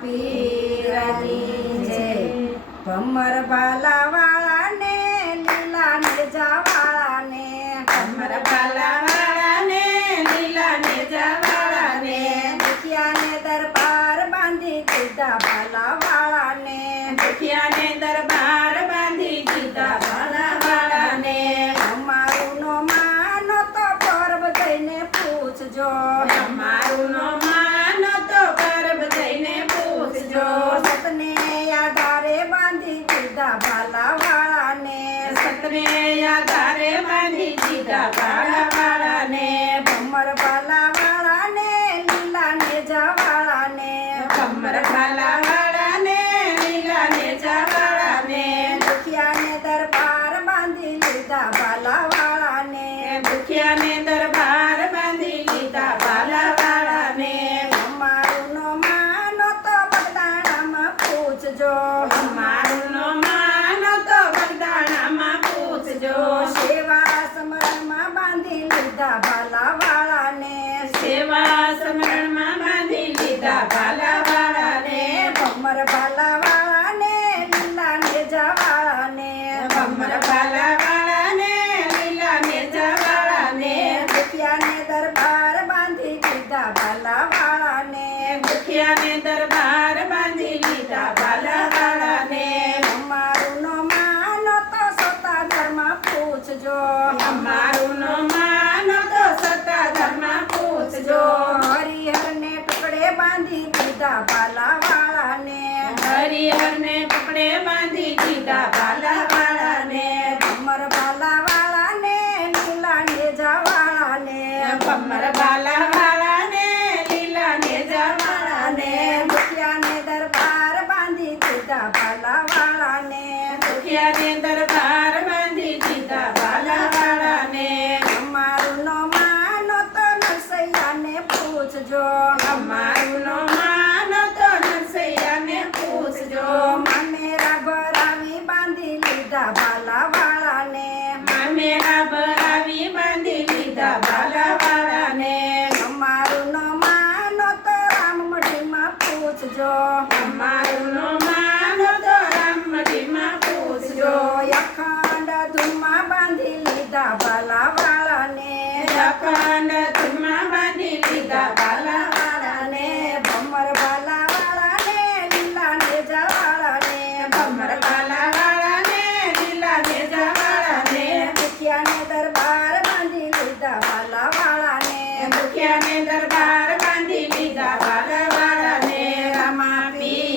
પીરની જય ભમર ભાલા વાળા ને લીલા નેજા વાળા ને ભમર ભાલા વાળા ને લીલા નેજા વાળા ને દુખિયાને દરબાર બાંધી દીધા ભાલા વાળા ને દુખિયાને દરબાર બાંધી દીધા ભાલા વાળા ને અમારું નો માનો તો પરબ જઈને પૂછજો અમારું નો માનો તો પરબ જઈને પૂછજો સતને આધારે બાંધી દીધા ભાલા વાળા ને સતને આધારે બાંધી દીધા ભાલા વાળા ને ભમર ભાલા વાળા ને લીલા નેજા વાળા ને ભમર ભાલા વાળા ને લીલા નેજા વાળા ને દુખિયાને દરબાર બાંધી લીધા ભાલા વાળા ને દુખિયાને દરબાર બાંધી લીધા ભાલા વાળા ને અમારું નો માનો તો બગદાણામાં પૂછજો અમારું નો માનો તો બગદાણામાં પૂછજો સેવા સમરણમાં બાંધી લીધા ભાલા વાળા ને સેવા સમરણમાં બાંધી લીધા ભાલા વાળા ને ભમર ભાલા વાળા ને લીલા નેજા વાળા ને ભમર ભાલા વાળા ને લીલા નેજા વાળા ને દુખિયાને દરબાર બાંધી લીધા ભાલા વાળા ને દુખિયાને દરબાર બાંધી લીધા ભાલા વાળા ને અમારું નો માનો તો સત્તાધારમાં પૂછજો અમારું નો માનો તો સત્તાધારમાં પૂછજો હરિહરને ટુકડે બાંધી દીધા ભાલા વાળા ને હરિહરને ટુકડે બાંધી દીધા ભાલા વાળા ને ભમર ભાલા વાળા ને લીલા નેજા વાળા ને ભમર ભાલા વાળા ને લીલા નેજા વાળા ને દુખિયાને દરબાર બાંધી દીધા ભાલા વાળા ને દુખિયાને દરબાર બાંધી દીધા ભાલા વાળા ને અમારું નો માનો તો નરસૈયાને પૂછજો અમારું નો માનો તો નરસૈયાને પૂછજો મામેરા ભરાવી બાંધી લીધા ભાલા વાળા ને મામેરા ભરાવી બાંધી લીધા ભાલા વાળા ને અમારું નો માનો તો રામમઢીમાં પૂછજો અમારું